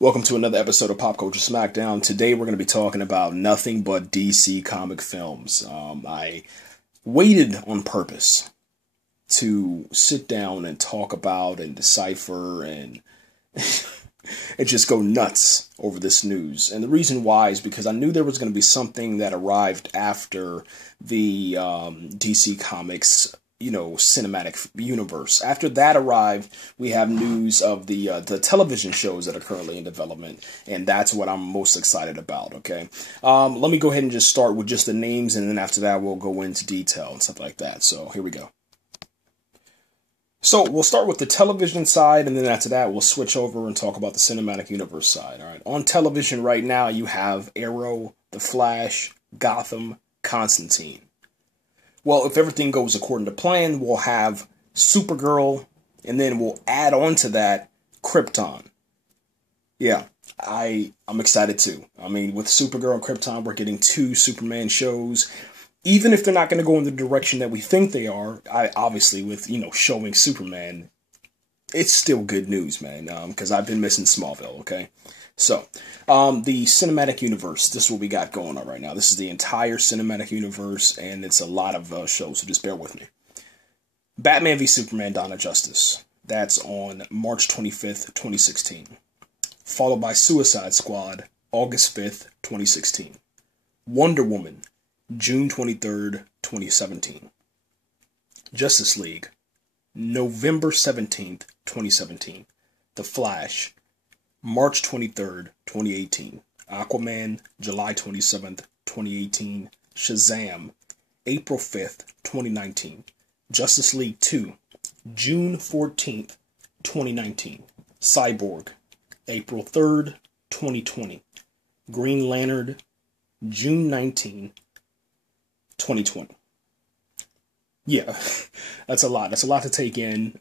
Welcome to another episode of Pop Culture Smackdown. Today we're going to be talking about nothing but DC comic films. I waited on purpose to sit down and talk about and decipher and and just go nuts over this news. And the reason why is because I knew there was going to be something that arrived after the DC Comics cinematic universe. After that arrived, we have news of the television shows that are currently in development, and that's what I'm most excited about, okay? Let me go ahead and just start with just the names, and then after that, we'll go into detail and stuff like that. So, here we go. So, we'll start with the television side, and then after that, we'll switch over and talk about the cinematic universe side, alright? On television right now, you have Arrow, The Flash, Gotham, Constantine. Well, if everything goes according to plan, we'll have Supergirl, and then we'll add on to that Krypton. Yeah, I'm excited too. I mean, with Supergirl and Krypton, we're getting two Superman shows. Even if they're not going to go in the direction that we think they are, obviously with, showing Superman, it's still good news, man, because I've been missing Smallville, okay? So, the cinematic universe, this is what we got going on right now. This is the entire cinematic universe, and it's a lot of shows, so just bear with me. Batman v Superman: Dawn of Justice. That's on March 25th, 2016. Followed by Suicide Squad, August 5th, 2016. Wonder Woman, June 23rd, 2017. Justice League, November 17th, 2017. The Flash, March 23rd, 2018. Aquaman, July 27th, 2018. Shazam, April 5th, 2019. Justice League 2, June 14th, 2019. Cyborg, April 3rd, 2020. Green Lantern, June 19th, 2020. Yeah, that's a lot. That's a lot to take in.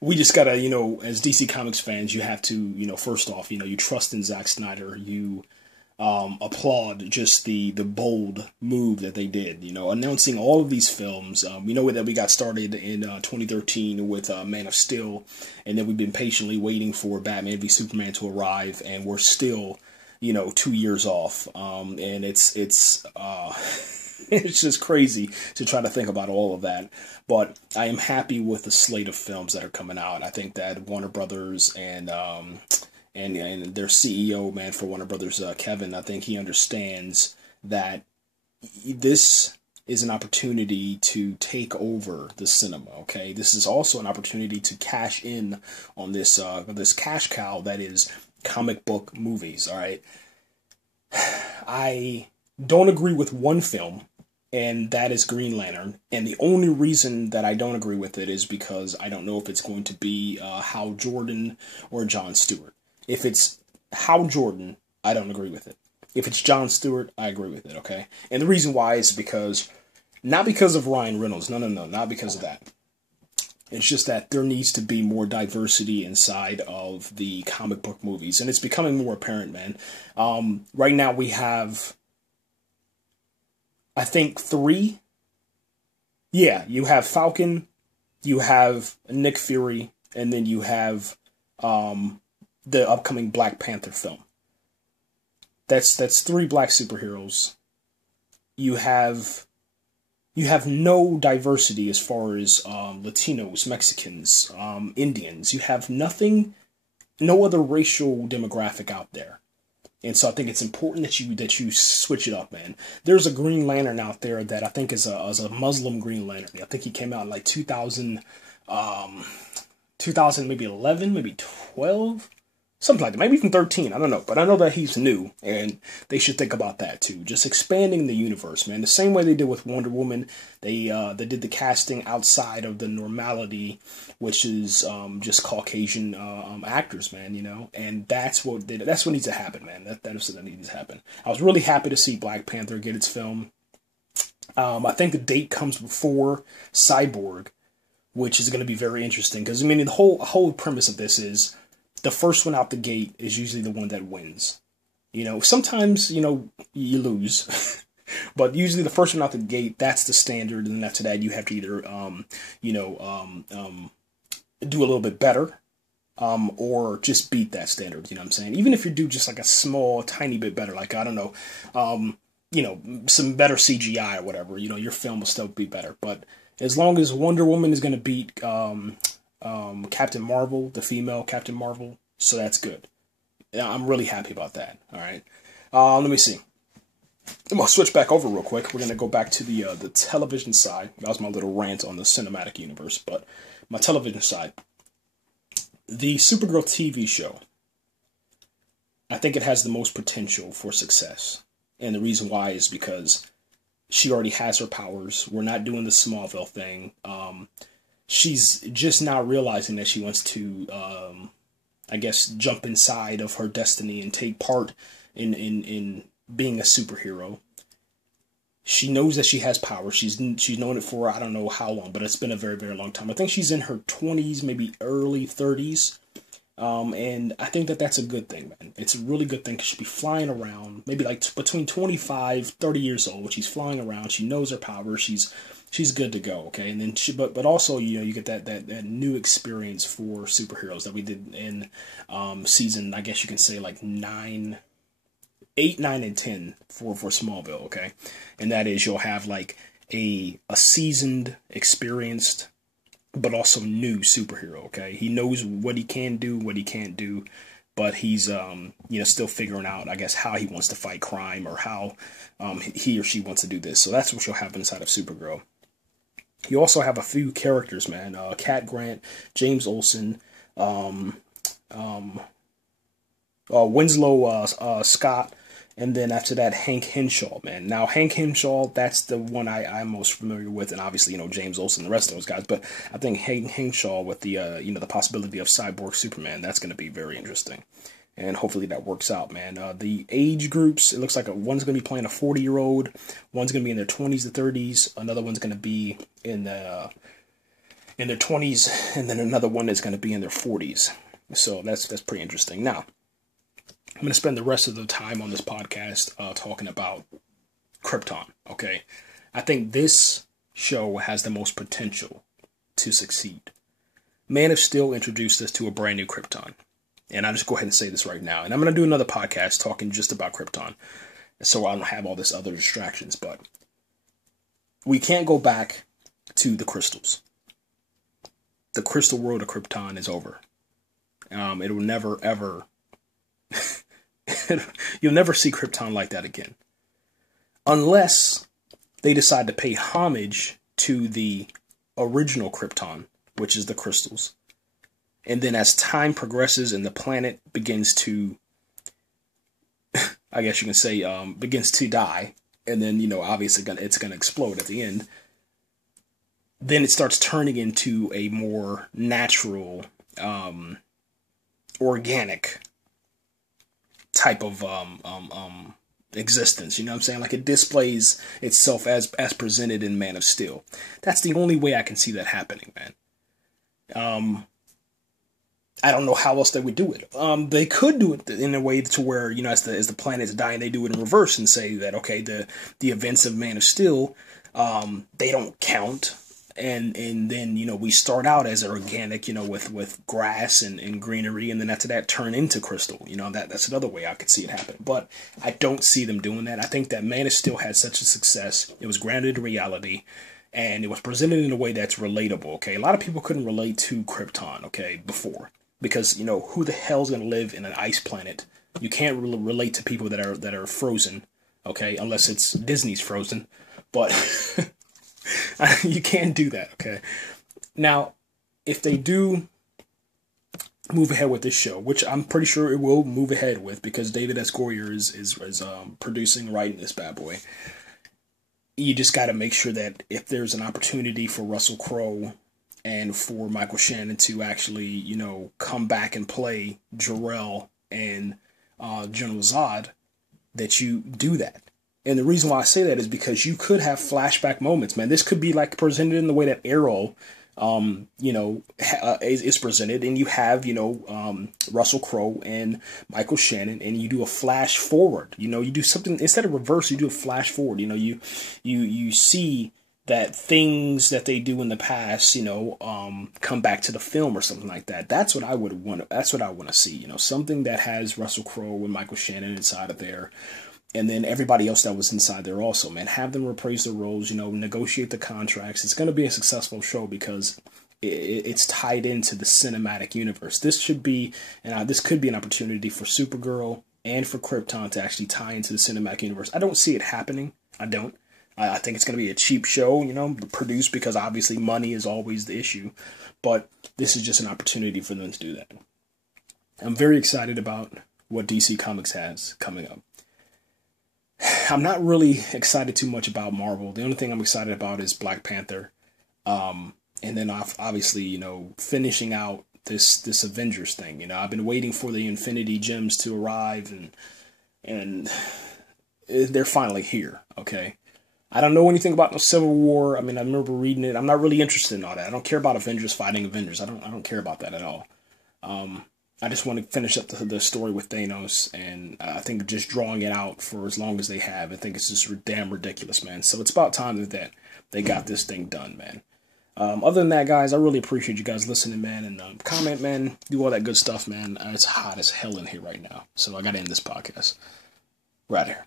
We just gotta, as DC Comics fans, you have to, first off, you trust in Zack Snyder. You applaud just the bold move that they did, announcing all of these films. We know that we got started in 2013 with Man of Steel, and then we've been patiently waiting for Batman v Superman to arrive, and we're still, 2 years off. And it's it's just crazy to try to think about all of that. But I am happy with the slate of films that are coming out. I think that Warner Brothers and their CEO, man, for Warner Brothers, Kevin, I think he understands that this is an opportunity to take over the cinema, okay? This is also an opportunity to cash in on this this cash cow that is comic book movies, all right? I don't agree with one film, and that is Green Lantern. And the only reason that I don't agree with it is because I don't know if it's going to be Hal Jordan or John Stewart. If it's Hal Jordan, I don't agree with it. If it's John Stewart, I agree with it, okay? And the reason why is because, not because of Ryan Reynolds, no, not because of that. It's just that there needs to be more diversity inside of the comic book movies, and it's becoming more apparent, man. Right now we have, I think, 3. Yeah, you have Falcon, you have Nick Fury, and then you have the upcoming Black Panther film. That's 3 black superheroes. You have no diversity as far as Latinos, Mexicans, Indians. You have nothing, no other racial demographic out there. And so I think it's important that you switch it up, man. There's a Green Lantern out there that I think is a Muslim Green Lantern. I think he came out in like 2000 maybe 11, maybe 12, something like that. Maybe even 13. I don't know, but I know that he's new, and they should think about that too. Just expanding the universe, man. The same way they did with Wonder Woman. They did the casting outside of the normality, which is just Caucasian actors, man. And that's what needs to happen, man. That is what needs to happen. I was really happy to see Black Panther get its film. I think the date comes before Cyborg, which is going to be very interesting because the whole premise of this is, the first one out the gate is usually the one that wins. Sometimes, you lose. But usually the first one out the gate, that's the standard. And then after that, you have to either, do a little bit better or just beat that standard, you know what I'm saying? Even if you do just like a small, tiny bit better, like, I don't know, you know, some better CGI or whatever, you know, your film will still be better. But as long as Wonder Woman is going to beat Captain Marvel, the female Captain Marvel, so that's good. I'm really happy about that, all right? Let me see. I'm going to switch back over real quick. We're going to go back to the television side. That was my little rant on the cinematic universe, but my television side. The Supergirl TV show, I think it has the most potential for success. And the reason why is because she already has her powers. We're not doing the Smallville thing. She's just now realizing that she wants to, I guess, jump inside of her destiny and take part in being a superhero. She knows that she has power. She's known it for I don't know how long, but it's been a very, very long time. I think she's in her 20s, maybe early 30s. And I think that that's a good thing, man. It's a really good thing because she'll be flying around, maybe like between 25, 30 years old. She's flying around. She knows her power. She's good to go, okay? And then but also, you know, you get that new experience for superheroes that we did in season, I guess you can say like 8, 9, and 10 for Smallville, okay? And that is you'll have like a seasoned, experienced, but also new superhero, okay? He knows what he can do, what he can't do, but he's, you know, still figuring out, I guess, how he wants to fight crime or how he or she wants to do this. So that's what you'll have inside of Supergirl. You also have a few characters, man. Cat Grant, James Olsen, Winslow Scott, and then after that, Hank Henshaw, man. Now, Hank Henshaw, that's the one I'm most familiar with, and obviously, you know, James Olsen, the rest of those guys. But I think Hank Henshaw with the, you know, the possibility of Cyborg Superman, that's going to be very interesting. And hopefully that works out, man. The age groups, it looks like one's going to be playing a 40-year-old, one's going to be in their 20s to 30s, another one's going to be in their 20s, and then another one is going to be in their 40s. So that's pretty interesting. Now, I'm going to spend the rest of the time on this podcast talking about Krypton, okay? I think this show has the most potential to succeed. Man of Steel introduced us to a brand new Krypton. And I'll just go ahead and say this right now. And I'm going to do another podcast talking just about Krypton, so I don't have all this other distractions. But we can't go back to the crystals. The crystal world of Krypton is over. It will never, ever... You'll never see Krypton like that again. Unless they decide to pay homage to the original Krypton, which is the crystals. And then as time progresses and the planet begins to, I guess you can say, begins to die, and then, you know, obviously it's going to explode at the end, then it starts turning into a more natural, organic type of existence, you know what I'm saying? Like, it displays itself as presented in Man of Steel. That's the only way I can see that happening, man. I don't know how else they would do it. They could do it in a way to where, you know, as the planet's dying, they do it in reverse and say that, okay, the events of Man of Steel, they don't count. And then, you know, we start out as organic, you know, with grass and greenery, and then after that turn into crystal. You know, that's another way I could see it happen. But I don't see them doing that. I think that Man of Steel had such a success. It was grounded in reality, and it was presented in a way that's relatable, okay? A lot of people couldn't relate to Krypton, okay, before. Because, you know, who the hell's going to live in an ice planet? You can't relate to people that are frozen, okay? Unless it's Disney's Frozen. But... you can't do that, okay? Now, if they do move ahead with this show, which I'm pretty sure it will move ahead with, because David S. Goyer is producing, writing this bad boy, you just got to make sure that if there's an opportunity for Russell Crowe and for Michael Shannon to actually, you know, come back and play Zor-El and General Zod, that you do that. And the reason why I say that is because you could have flashback moments, man. This could be like presented in the way that Arrow, you know, is presented. And you have, you know, Russell Crowe and Michael Shannon, and you do a flash forward. You know, you do something, instead of reverse, you do a flash forward. You know, you see that things that they do in the past, come back to the film or something like that. That's what I would want. That's what I want to see. Something that has Russell Crowe and Michael Shannon inside of there, and then everybody else that was inside there also. Man, have them reprise their roles. Negotiate the contracts. It's going to be a successful show because it's tied into the cinematic universe. This should be, and this could be an opportunity for Supergirl and for Krypton to actually tie into the cinematic universe. I don't see it happening. I don't. I think it's going to be a cheap show, produced because obviously money is always the issue. But this is just an opportunity for them to do that. I'm very excited about what DC Comics has coming up. I'm not really excited too much about Marvel. The only thing I'm excited about is Black Panther. And then obviously, finishing out this Avengers thing. I've been waiting for the Infinity Gems to arrive, and they're finally here, okay? I don't know anything about no Civil War. I mean, I remember reading it. I'm not really interested in all that. I don't care about Avengers fighting Avengers. I don't care about that at all. I just want to finish up the story with Thanos, and I think just drawing it out for as long as they have, I think it's just damn ridiculous, man. So it's about time that they got this thing done, man. Other than that, guys, I really appreciate you guys listening, man, and comment, man, do all that good stuff, man. It's hot as hell in here right now, so I got to end this podcast. Right here.